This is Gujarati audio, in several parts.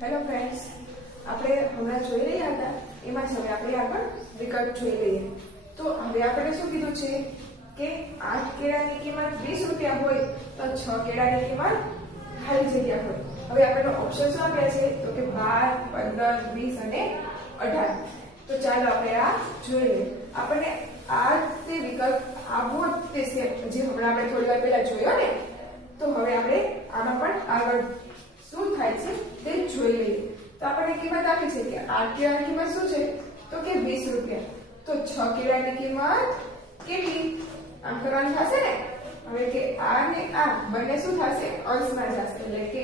હેલો ફ્રેન્ડ્સ, આપણે હમણાં જોઈ રહ્યા હતા એમાં જ હવે આપણે આગળ વિકલ્પ જોઈ લઈએ. તો હવે આપણે શું કીધું છે કે 8 કેળાની કિંમત 20 રૂપિયા હોય તો 6 કેળાની કિંમત ખાલી જગ્યા હોય. હવે આપણને ઓપ્શન શું આપ્યા છે તો કે 12, 15, 20 અને 18. તો ચાલો આપણે આ જોઈ લઈએ. આપણને આ તે વિકલ્પ આવો તે છે જે હમણાં આપણે થોડી વાર પહેલા જોયો ને, તો હવે આપણે આમાં પણ આગળ શું થાય છે તે જોઈ લઈએ. તો આપણને કિંમત આપી છે કે 8 કેળાની કિંમત શું છે તો કે 20 રૂપિયા. તો 6 કેળાની કિંમત કેટલી આમ કરવાનું થશે ને. હવે કે આ ને આ બંને શું થશે અંશમાં જશે, એટલે કે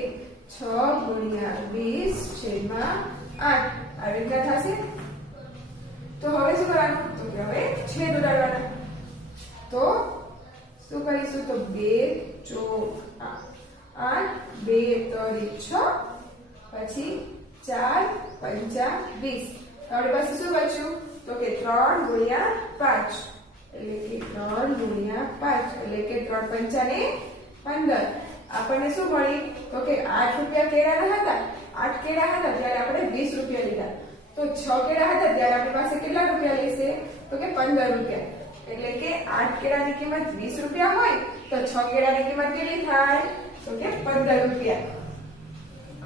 6 ગુણ્યા 20/8 આવી રીતના થશે. તો હવે શું કરવાનું તો કે હવે છેદ ઉડાડવાના. તો શું કરીશું તો 2 ચોક 8, 2 તરી 6, પછી 4 પંચા 20. આપણી પાસે શું બચ્યું તો કે 3 ગુણ્યા 5, એટલે કે 3 ગુણ્યા 5 એટલે કે 3 પંચા ને 15. આપણને શું મળી તો કે 8 રૂપિયા કેળાના હતા. 8 કેળા હતા ત્યારે આપણે 20 રૂપિયા લીધા. તો 6 કેળા હતા ત્યારે આપણી પાસે કેટલા રૂપિયા લેશે તો કે 15 રૂપિયા. એટલે કે 8 કેળાની કિંમત 20 રૂપિયા હોય તો 6 કેળાની કિંમત કેટલી થાય તો કે 15 રૂપિયા.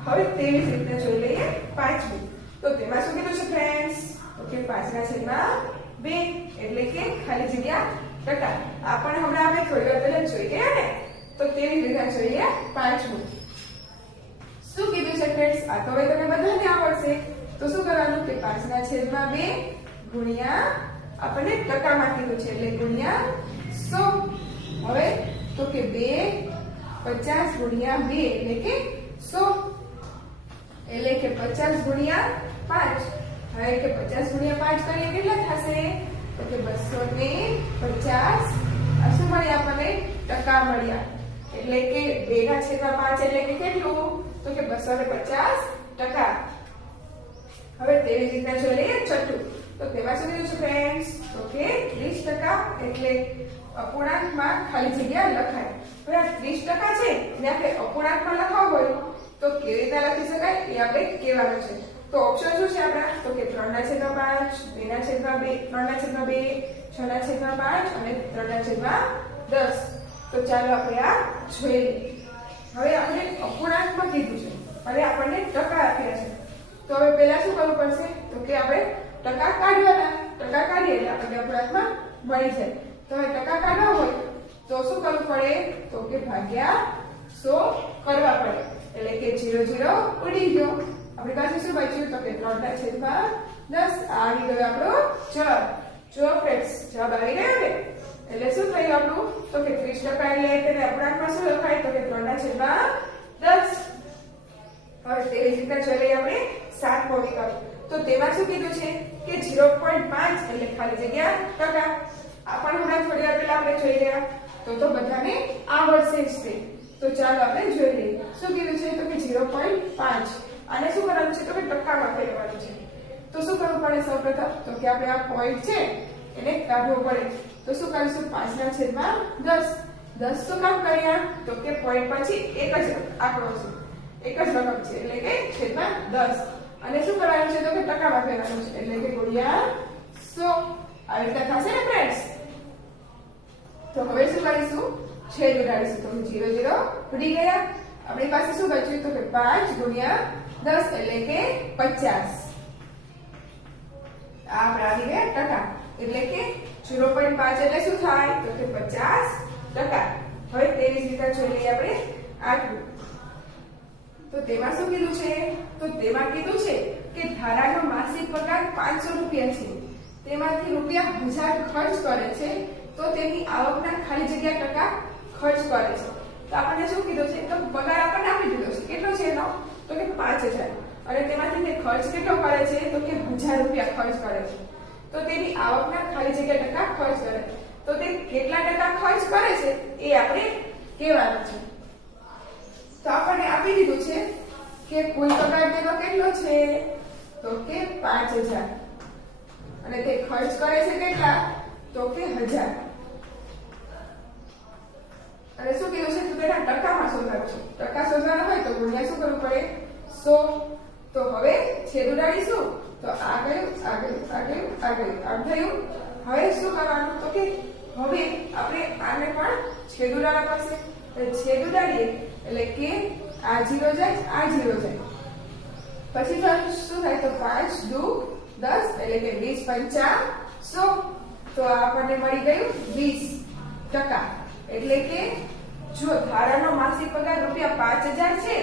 હવે તેવી જ રીતે જોઈ લઈએ પાંચમું. તો તેમાં શું કીધું છે ફ્રેન્ડ્સ તો કે 5/2 એટલે કે ખાલી જગ્યા ટકા. આ પણ હમણાં આપણે થોડી વાર પહેલા જોઈ ગયા ને, તો તેવી રીતે જોઈએ પાંચમું. શું કીધું છે ફ્રેન્ડ્સ આ તો હવે તમને બધાને આવડશે. તો શું કરવાનું કે 5/2 ગુણ્યા આપણને ટકામાં કીધું છે એટલે ગુણ્યા 100. હવે તો કે 50 ગુણ્યા 2 એટલે કે 100, એટલે કે 50 ગુણ્યા 5. હવે કે 50 ગુણ્યા 5 કરીએ કેટલા થશે તો કે 250. આ શું મળ્યા આપણને ટકા મળ્યા. એટલે કે 2/5 એટલે કે કેટલું તો કે 250%. હવે તેવી રીતના જોઈ લઈએ છઠ્ઠું. તો તેમાં શું કીધું છે ફ્રેન્ડ્સ તો કે 30% એટલે અપૂર્ણાંકમાં ખાલી જગ્યા લખાય. હવે આ 30% છે ને આપણે અપૂર્ણાંકમાં લખાવ હોય તો કેવી રીતે લખી શકાય એ આપણે કહેવાનું છે. તો ઓપ્શન શું છે આપણા તો કે 3/5, 2/2, 3/2, 6/5 અને 3/10. તો ચાલો આપણે આ જોઈ લઈએ. હવે આપણે અપૂર્ણાંકમાં કીધું છે અને આપણને ટકા આપ્યા છે. તો હવે પહેલા શું કરવું પડશે તો કે આપણે ટકા કાઢવાના. ટકા કાઢીએ એટલે આપણને અપૂર્ણાંકમાં મળી જાય. તો હવે ટકા કાઢવા હોય તો શું કરવું પડે તો કે ભાગ્યા 100 કરવા પડે. એટલે કે 0 ઉડી ગયો. આપણી પાસે શું બચ્યું તો કે 3/10 આવી ગયો આપણો જવાબ. જો ફ્રેન્ડ્સ જવાબ આવી ગયો ને એટલે શું થયું આપણું તો કે 30% એટલે તેને અપૂર્ણાંકમાં શું લખાય તો કે 3/10. હવે તેવી જ રીતના જોઈ લઈએ આપણે 7મો વિકલ્પ. તો તેમાં શું કીધું છે કે 0.5 એટલે ખાલી જગ્યા ટકા. આ પણ હમણાં થોડી વાર પહેલા આપણે જોઈ ગયા. તો બધાને આવડશે જ તે. તો ચાલો આપણે જોઈ લઈએ. શું કીધું છે તો કે 0.5. આને શું કરવાનું છે તો કે ટકામાં ફેરવવાનું છે. તો શું કરવું પડે સૌપ્રથમ તો કે આપણે આ પોઈન્ટ છે એને કાઢવો પડે. તો શું કરીશું 5/10. 10 શું કામ કર્યા તો કે પોઈન્ટ પછી એક જ આંકડો છે, એક જ રકમ છે એટલે કે છેદમાં 10. અને શું કરવાનું છે તો કે ટકામાં ફેરવવાનું છે એટલે કે ગુણ્યા 100. આવી રીતે થશે ને ફ્રેન્ડ્સ. તો હવે શું કરીશું છેદ ઉડાડીશું. તો 0 ઉડી ગયા. આપણી પાસે શું બચ્યું તો કે 5 ગુણ્યા 10 એટલે કે 50. આ આપણે આવી ગયા ટકા. એટલે કે 0.5 એટલે શું થાય તો કે 50%. હવે તેવી જ રીતે જોઈ લઈએ આપણે 8મું. તો તેમાં શું કીધું છે તો તેમાં કીધું છે કે ધારાનો માસિક પગાર 500 રૂપિયા છે, તેમાંથી રૂપિયા 1000 ખર્ચ કરે છે તો તેની આવકના ખાલી જગ્યા ટકા ખર્ચ કરે છે. તો આપણને શું કીધું છે તો પગાર આપણને આપી દીધો છે. કેટલો છે એનો તો કે 5000 અને તેમાંથી તે ખર્ચ કેટલો કરે છે તો કે 1000 રૂપિયા ખર્ચ કરે છે. તો તેની આવકના ખાલી જગ્યા ટકા ખર્ચ કરે. તો તે કેટલા ટકા ખર્ચ કરે છે એ આપણે કહેવાનું છે. તો આપણને આપી દીધું છે કે કુલ પગાર તેનો કેટલો છે તો કે 5000 અને તે ખર્ચ કરે છે કેટલા તો કે 1000. અને શું કીધું છે તો તેના ટકામાં શોધવાનું છે. ટકા શોધવાનો હોય તો ગુણ્યા શું કરવું પડે 100. તો હવે છેદ ઉડાડીશું તો આ ગયું આ ગયું આ ગયું આ ગયું આમ થયું. હવે શું કરવાનું તો કે હવે આપણે આને પણ છેદ ઉડાડવા પડશે. છેદ ઉડાડીએ એટલે કે આ 0 જાય આ 0 જાય. પછી શું થાય તો 5 દુ 10 એટલે કે 20 પંચા 100. તો આપણને મળી ગયું 20%. એટલે કે જો ધારાનો માસિક પગાર ₹5000 છે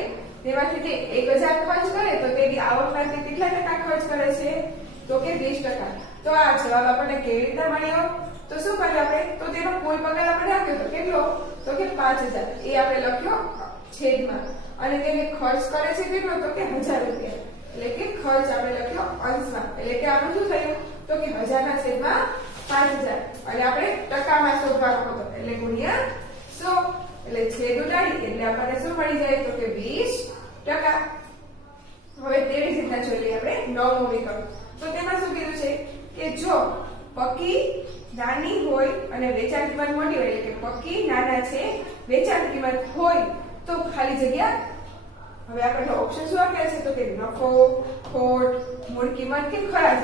તેમાંથી તે 1000 ખર્ચ કરે તો તેની આવકના તે કેટલા ટકા ખર્ચ કરે છે તો કે 20%. તો આ જવાબ આપણને કેવી રીતે મળ્યો તો શું કર્યું આપણે તો તેનો કુલ પગાર આપણે આપ્યો તો કેટલો તો કે 5000 એ આપણે લખ્યો છેદમાં અને તેને ખર્ચ કરે છે કેટલો તો કે 1000 રૂપિયા. એટલે કે ખર્ચ આપણે લખ્યો અંશમાં. એટલે કે આપણું શું થયું તો કે 1000 ના છેદમાં 5000 અને આપણે ટકામાં શોધવાનો હતો એટલે ગુણ્યા 100. એટલે છેદ ઉડાડી એટલે આપણને શું મળી જાય તો કે 20%. હવે તેવી જ રીતના જોઈ લઈએ આપણે નવમો વિકલ્પ. તો તેમાં શું કીધું છે કે જો પક્કી નાની હોય અને વેચાણ કિંમત મોટી હોય એટલે કે પક્કી નાના છે વેચાણ કિંમત હોય તો ખાલી જગ્યા. હવે આપણને ઓપ્શન શું આપ્યા છે તો કે નફો ખોટ મૂળ કિંમત કે ખરાબ.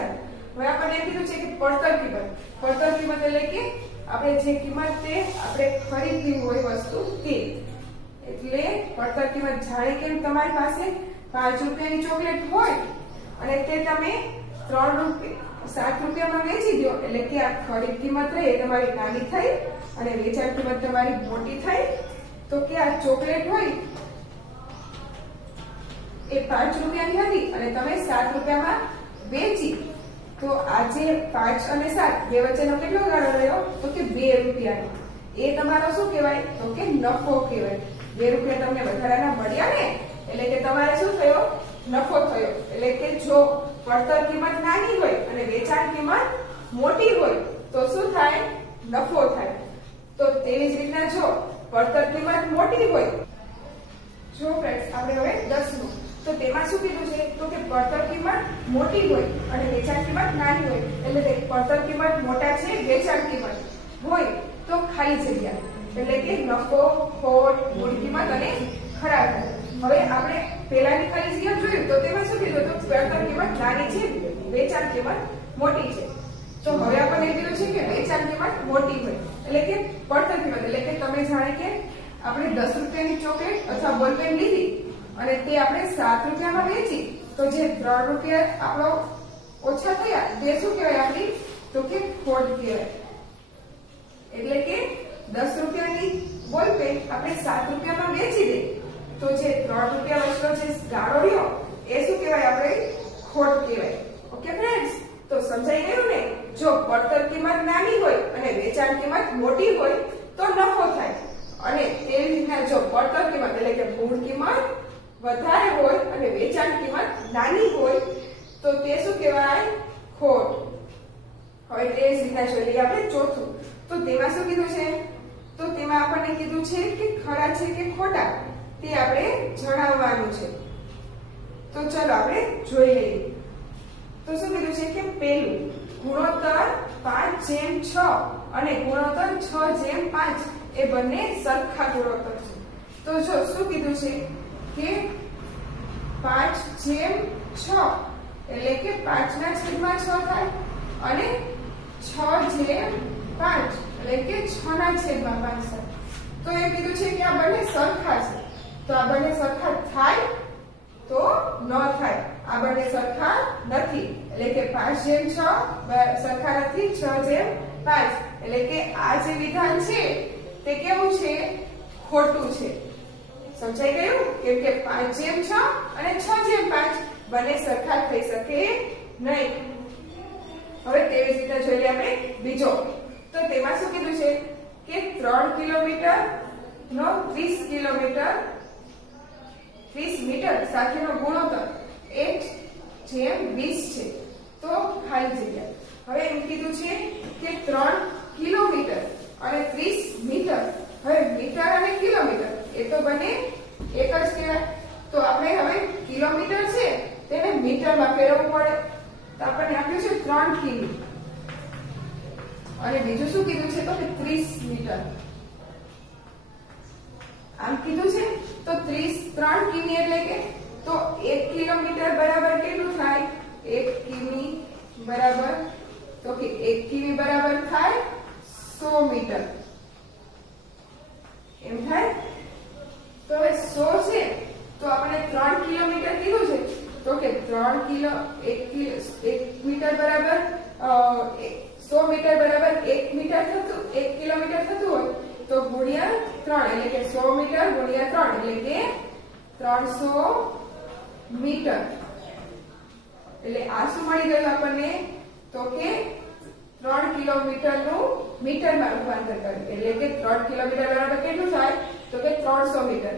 હવે આપણને એમ કીધું છે કે પડતર કિંમત. પડતર કિંમત એટલે કે આપણે જે કિંમત તે આપણે ખરીદવી હોય વસ્તુ તે. એટલે પડતર કિંમત જાણે કે તમારી પાસે 5 રૂપિયાની ચોકલેટ હોય અને તે તમે 7 રૂપિયામાં વેચી દો એટલે કે આ ખરીદ કિંમત રહી તમારી નાની થઈ અને વેચાણ કિંમત તમારી મોટી થઈ. તો કે આ ચોકલેટ હોય એ 5 રૂપિયાની હતી અને તમે 7 રૂપિયામાં વેચી તો આજે 5 અને 7 બે વચ્ચેનો કેટલો ગાળો રહ્યો તો કે 2 રૂપિયાનો. એ તમારો શું કહેવાય તો કે નફો કહેવાય. 2 રૂપિયા તમને વધારાના મળ્યા ને એટલે કે તમારે શું થયો નફો થયો. એટલે કે જો પડતર કિંમત નાની હોય અને વેચાણ કિંમત મોટી હોય તો શું થાય નફો થાય. તો તેવી જ રીતના જો પડતર કિંમત મોટી હોય જો ફ્રેન્ડ્સ આપણે હવે 10મું તો તેમાં શું કીધું છે તો કે પડતર કિંમત મોટી હોય અને વેચાણ કિંમત નાની હોય. એટલે કે પડતર કિંમત મોટા છે વેચાણ કિંમત હોય તો ખાલી જગ્યા એટલે કે નફો ખોટ મૂળ કિંમત અને ખરાબ. હવે આપણે પહેલાની ખાલી જગ્યા જોયું તો તેમાં શું કીધું તો પડતર કિંમત નાની છે વેચાણ કિંમત મોટી છે. તો હવે આપણને કીધું છે કે વેચાણ કિંમત મોટી હોય એટલે કે પડતર કિંમત એટલે કે તમે જાણે કે આપણે 10 રૂપિયાની ચોકલેટ અથવા બોલપેન લીધી અને તે આપણે 7 રૂપિયામાં વેચી તો જે 3 રૂપિયા આપણો ઓછા થયા તે શું કહેવાય આપણી તો કે ખોટ કહેવાય. એટલે કે 10 રૂપિયાની બોલપેન આપણે 7 રૂપિયામાં વેચી દે તો જે 3 રૂપિયા વચ્ચેનો જે ગાળો રહ્યો એ શું કહેવાય આપણે ખોટ કહેવાય. ઓકે ફ્રેન્ડ્સ તો સમજાઈ ગયું ને. જો પડતર કિંમત નાની હોય અને વેચાણ કિંમત મોટી હોય તો નફો થાય અને તેવી રીતના જો પડતર કિંમત એટલે કે મૂળ કિંમત વધારે હોય અને વેચાણ કિંમત નાની હોય તો તે શું કહેવાય ખોટ. હવે તે જ રીતના જોઈ લઈએ આપણે ચોથું. તો તેમાં શું કીધું છે તો તેમાં આપણને કીધું છે કે ખરા છે કે ખોટા તે આપણે જણાવવાનું છે. તો ચલો આપણે જોઈ લઈએ. તો શું કીધું છે કે પહેલું ગુણોત્તર 5:6 અને ગુણોત્તર 6:5 એ બંને સરખા ગુણોત્તર છે. તો જો શું કીધું છે કે 5:6 એટલે કે 5 ના છેદમાં 6 થાય અને 6:5 એટલે કે 6 ના છેદમાં 5 થાય. તો એ કીધું છે કે આ બંને સરખા છે. તો આ બંને સરખા થાય તો ન થાય. આ બંને સરખા નથી એટલે કે 5:6 સરખા નથી 6:5 એટલે કે આ જે વિધાન છે તે કેવું છે ખોટું છે. સમજાઈ ગયું કેમ કે 5:6 અને 6:5 બંને સરખા થઈ શકે નહીં. હવે તેવી રીતે જોઈએ આપણે બીજો. તો તેમાં શું કીધું છે કે 3 કિલોમીટર નો 30 મીટર સાથેનો ગુણોત્તર 1:20 છે. તો ખાલી જગ્યા. હવે એમ કીધું છે કે 3 કિલોમીટર અને 30 મીટર. હવે મીટર અને કિલોમીટર એ તો બંને એક જ કહેવાય. તો આપણે હવે કિલોમીટર છે તેને મીટરમાં ફેરવવું પડે. તો આપણને આપ્યું છે 3 કિમી અને બીજું શું કીધું છે તો કે 30 મીટર. આમ કીધું છે તો 3 કિમી એટલે કે તો 1 કિલોમીટર બરાબર બરાબર તો કે 1 કિમી બરાબર થાય 100 મીટર એમ થાય તો હવે 100 છે તો આપણે 3 કિલોમીટર કીધું છે તો કે 3 કિલો 1 મીટર બરાબર 100 મીટર બરાબર 1 મીટર થતું 1 કિલોમીટર થતું હોય તો ગુણ્યા 3 એટલે કે 100 મીટર ગુણ્યા 3 એટલે કે 300 મીટર એટલે આ શું મળી ગયું આપણને તો કે 3 કિલોમીટરનું મીટરમાં રૂપાંતર કર્યું એટલે કે 3 કિલોમીટર બરાબર કેટલું થાય તો કે 300 મીટર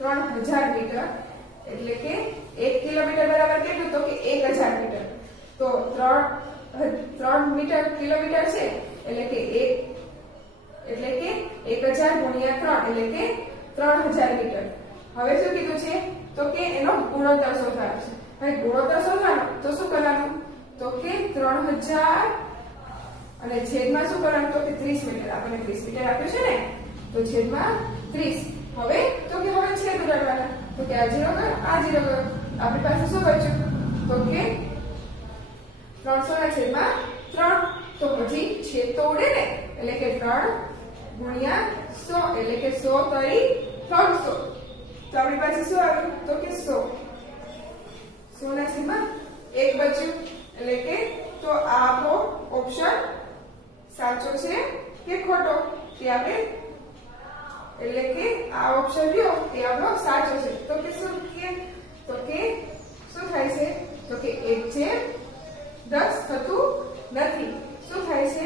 3000 મીટર એટલે કે 1 કિલોમીટર બરાબર કેટલું તો કે 1000 મીટર તો 3 મીટર કિલોમીટર છે એટલે કે 1000 ગુણ્યા 3 એટલે કે 3000 મીટર હવે શું કીધું છે તો કે એનો ગુણોત્તર શોધવાનો છે હવે ગુણોત્તર શોધવાનો તો શું કરવાનું તો કે 3000 અને છેદમાં શું કરવાનું તો કે 30 મીટર આપણને 30 મીટર આપ્યું છે ને તો છેદમાં 30 હવે તો કે હવે છેદ ઉડાડવાના તો કે આ 0 કર આ 0 કર આપણી પાસે શું બચ્યું તો કે 300 ના છેદમાં 3 તો પછી છેદ તો ઉડે ને એટલે કે 3 ગુણ્યા 100 એટલે કે 100 તરી 300 તો આપણી પાસે શું આવ્યું તો કે 100 ના છેદમાં 1 બચ્યું એટલે કે તો આ આપણો ઓપ્શન સાચો છે કે ખોટો તે આપણે એટલે કે આ ઓપ્શન રહ્યો તે આપણો સાચો છે તો કે શું થાય છે તો કે 1/10 થતું નથી શું થાય છે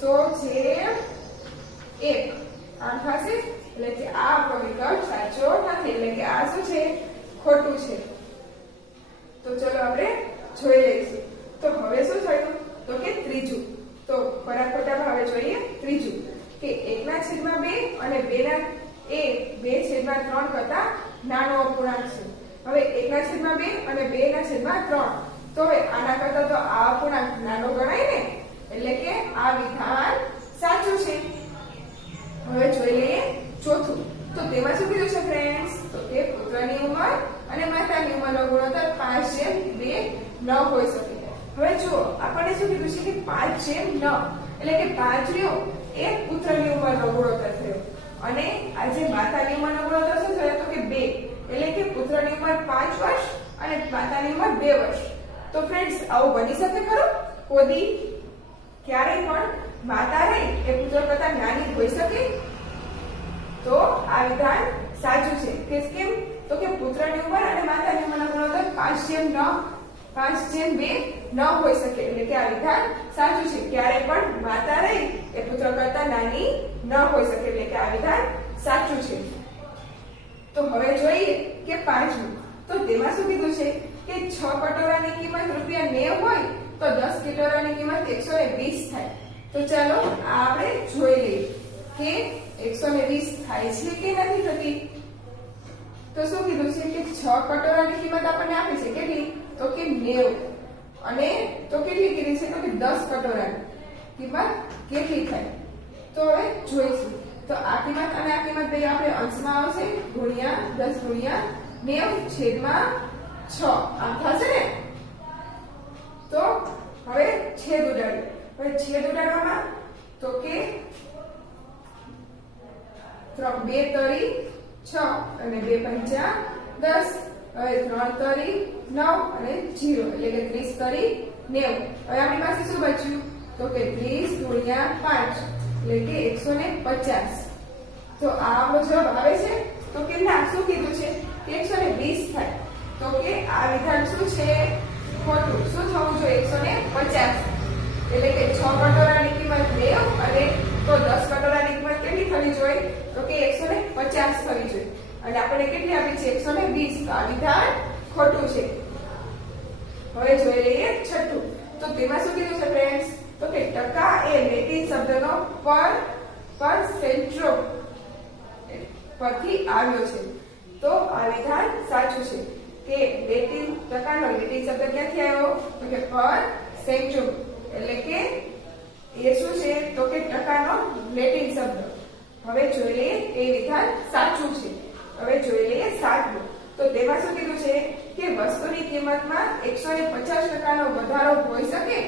100/1 આમ થશે એટલે કે આ આપણો વિકલ્પ સાચો નથી એટલે કે આ શું છે ખોટું છે તો ચલો આપણે જોઈ લઈશું તો હવે શું થયું તો કે ત્રીજું તો ખરા ખોટામાં હવે જોઈએ ત્રીજું કે 1/2 અને 2/3 કરતા નાનો અપૂર્ણાંક છે હવે 1/2 અને 2/3 તો હવે આના કરતા તો આ અપૂર્ણાંક નાનો ગણાય ને એટલે કે આ વિધાન સાચું છે હવે જોઈ લઈએ ચોથું તો તેમાં શું કીધું છે ફ્રેન્ડ્સ તો કે પુત્રની ઉંમર અને માતાની ઉંમરનો ગુણોત્તર 5:2 ન હોઈ શકે હવે જુઓ આપણને શું કીધું છે કે 5:9 એટલે કે 5 રહ્યો એ પુત્રની ઉંમરનો ગુણોત્તર થયો અને આ જે માતાની ઉંમરનો ગુણોત્તર શું થયો તો કે 2 એટલે કે પુત્રની ઉંમર 5 વર્ષ અને માતાની ઉંમર 2 વર્ષ તો ફ્રેન્ડ્સ આવું બની શકે ખરું કોદી ક્યારે પણ માતા રહી એ પુત્ર કરતા નાની હોઈ શકે તો આ વિધાન સાચું છે કે કેમ તો કે પુત્રની ઉંમર અને માતાની ઉંમરનો ગુણોત્તર 5:2 ન હોઈ શકે એટલે કે આ વિધાન સાચું છે ક્યારે પણ માતા રહી એ પુત્ર કરતા નાની ન હોઈ શકે એટલે કે આ વિધાન સાચું છે તો હવે જોઈએ કે પાંચમું તો તેમાં શું કીધું છે કે 6 કટોરાની કિંમત ₹90 હોય તો 10 કટોરાની કિંમત 120 થાય તો ચાલો આ આપણે જોઈ લઈએ કે 120 થાય છે કે નથી થતી તો શું કીધું છે કે 6 કટોરાની કિંમત આપણને આપી છે કેટલી તો કે 90 અને તો કેટલી કીધી છે તો કે 10 કટોરાની કિંમત કેટલી થાય તો હવે જોઈશું તો આ કિંમત અને આ કિંમત બે આપણે અંશમાં આવશે ગુણ્યા 10 ગુણ્યા 90 છેદમાં 6 આમ થશે ને તો હવે છેદ ઉડાડીએ હવે છેદ ઉડાડવામાં તો કે 2 તરી 6 અને 2 પંચા 10 હવે 3 તરી 9 અને 0 એટલે કે 30 તરી 90 હવે આપણી પાસે શું બચ્યું તો કે 30 ગુણ્યા 5 એટલે કે 150 તો આ આપણો જવાબ આવે છે તો કે ના શું કીધું છે કે 120 થાય તો કે આ વિધાન શું છે ખોટું શું થવું જોઈએ 150 એટલે કે 6 કટોરાની કિંમત 90 અને તો 10 કટોરાની કિંમત કેટલી થવી જોઈએ તો કે 150 થવી જોઈએ અને આપણે કેટલી આપી છે 120 તો આ વિધાન ખોટું છે હવે જોઈ લઈએ છઠ્ઠું તો તેમાં શું કીધું છે ફ્રેન્ડ્સ તો કે ટકા એ લેટિન શબ્દનો પરસેન્ટ્રો પરથી આવ્યો છે તો આ વિધાન સાચું છે કે લેટિન ટકાનો લેટિન શબ્દ ક્યાંથી આવ્યો તો કે પરસેન્ટ્રો એટલે કે એ શું છે તો કે ટકાનો લેટિન શબ્દ હવે જોઈ લઈએ એ વિધાન સાચું છે હવે જોઈ લઈએ સાતમું તો તેમાં શું કીધું છે કે વસ્તુની કિંમતમાં 150% નો વધારો હોઈ શકે?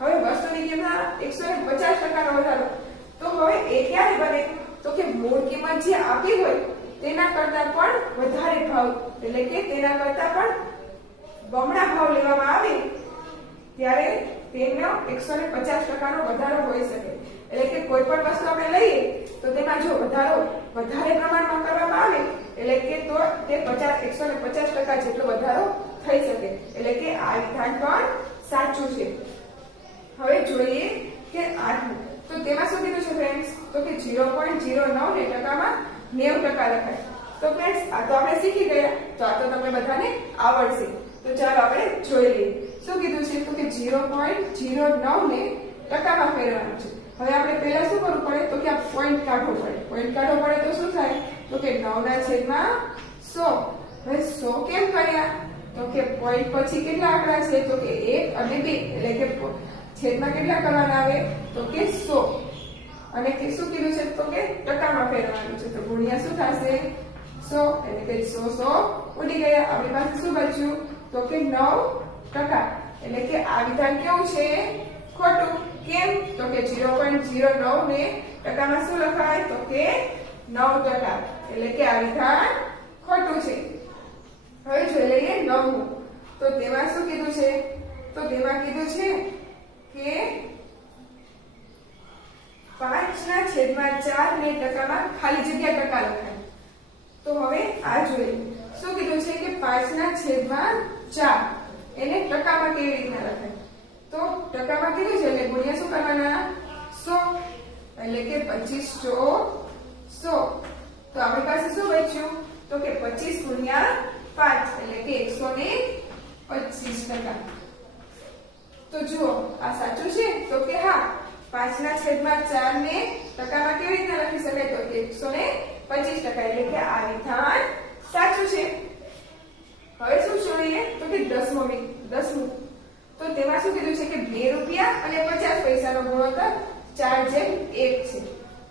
હવે વસ્તુની કિંમતમાં 150% નો વધારો, તો હવે એ ક્યારે બને? તો કે મૂળ કિંમત જે આપી હોય તેના કરતા પણ વધારે ભાવ, એટલે કે તેના કરતા પણ બમણા ભાવ લેવામાં આવે ત્યારે તેનો 150% નો વધારો હોઈ શકે. એટલે કે કોઈ પણ વસ્તુ આપણે લઈએ તો તેમાં જો વધારો વધારે પ્રમાણમાં કરવામાં આવે એટલે કે તો તે 150% જેટલો વધારો થઈ શકે. એટલે કે આ વિધાન પણ સાચું છે. હવે જોઈએ કે 8 તો તેમાં શું કીધું છે ફ્રેન્ડ્સ? તો કે 0.09 ને ટકામાં 90% લખાય. તો ફ્રેન્ડ્સ આ તો આપણે શીખી ગયા, તો આ તો તમને બધાને આવડશે. તો ચાલો આપણે જોઈ લઈએ. શું કીધું છે? તો કે 0.09 ને ટકામાં ફેરવવાનું છે. હવે આપણે પહેલા શું કરવું પડે? તો કે આ પોઈન્ટ કાઢવો પડે. પોઈન્ટ કાઢવો પડે તો શું થાય? તો કે 9/100. હવે 100 કેમ કર્યા? તો કે પોઈન્ટ પછી કેટલા આંકડા છે? તો કે 1 અને 2, એટલે કે છેદમાં કેટલા કરવાના આવે? તો કે 100. અને કે શું કીધું છે? તો કે ટકામાં ફેરવવાનું છે. તો ગુણ્યા શું થશે? 100, એટલે કે 100 ઉડી ગયા. આપણી પાસે શું બચ્યું? તો કે 9%. એટલે કે આ વિધાન કેવું છે? ખોટું. કેમ? તો કે 0.09 ને ટકામાં શું લખાય? તો કે 9%. એટલે કે આ વિધાન ખોટું છે. હવે જોઈ લઈએ 9. તો તેમાં શું કીધું છે? તો તેમાં કીધું છે કે 5/4 ને ટકામાં ખાલી જગ્યા ટકા લખાય. તો હવે આ જોઈએ. શું કીધું છે? કે 5/4 એને ટકામાં કેવી રીતના લખાય? તો ટકામાં કીધું છે એટલે ગુણ્યા શું કરવાના? 100, એટલે કે 25 100. તો આપણી પાસે શું બચ્યું? તો કે 25 ગુણ્યા 5 એટલે કે 125%. તો જુઓ આ સાચું છે? તો કે હા. 5/4 ને ટકામાં કેવી રીતના લખી શકાય? તો કે 125%. એટલે કે આ વિધાન સાચું છે. હવે શું જોઈએ? તો કે 10મું. તો તેમાં શું કીધું છે? કે 2 રૂપિયા અને 50 પૈસાનો ગુણોત્તર 4/1 છે.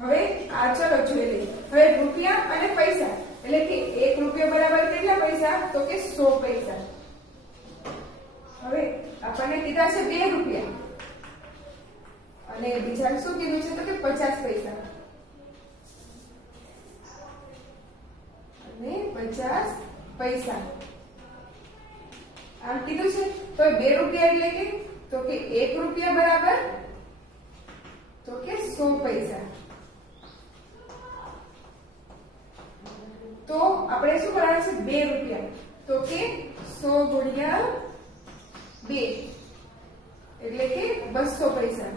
હવે આ ચલો જોઈ લઈએ. હવે રૂપિયા અને પૈસા, એટલે કે 1 રૂપિયો બરાબર કેટલા પૈસા? તો કે 100 પૈસા. હવે આપણને કીધા છે 2 રૂપિયા અને બીજા શું કીધું છે? તો કે 50 પૈસા અને 50 પૈસા આમ કીધું છે. તો 2 રૂપિયા એટલે કે તો કે 1 રૂપિયા બરાબર તો કે 100 પૈસા. તો આપણે શું કરવાનું છે? 2 રૂપિયા તો કે 100 ગુણ્યા 2 એટલે કે 200 પૈસા.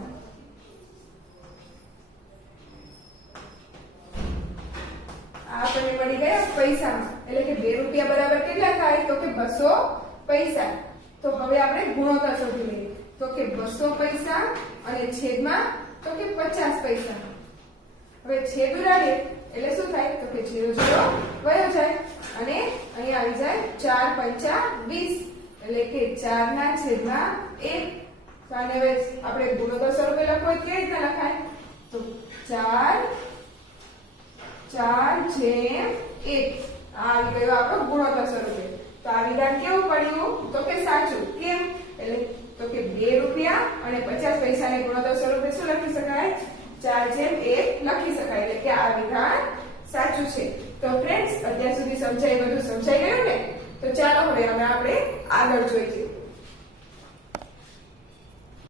આપણને મળી ગયા પૈસામાં, એટલે કે 2 રૂપિયા બરાબર કેટલા થાય? તો કે 200 પૈસા. તો હવે આપણે ગુણોત્તર શોધી લઈએ. તો કે 200 પૈસા અને છેદમાં તો કે 50 પૈસા. હવે છેદ ઉડાડીએ એટલે શું થાય? તો કે 0 0 વયો જાય અને અહીં આવી જાય 4 5 20, એટલે કે 4/1. તો આને હવે આપણે ગુણોત્તર સ્વરૂપે લખવો કેવી રીતના લખાય? તો 4/1. આ આવી ગયો આપણો ગુણોત્તર સ્વરૂપે. તો આ વિધાન કેવું પડ્યું? તો કે સાચું. કેમ? એટલે તો કે 2 રૂપિયા અને 50 પૈસાને ગુણોત્તર સ્વરૂપે શું લખી શકાય? 4/1 લખી શકાય. એટલે કે આ વિધાન સાચું છે. તો ફ્રેન્ડ્સ અત્યાર સુધી બધું સમજાઈ ગયું ને? તો ચાલો હવે આપણે આગળ જોઈએ.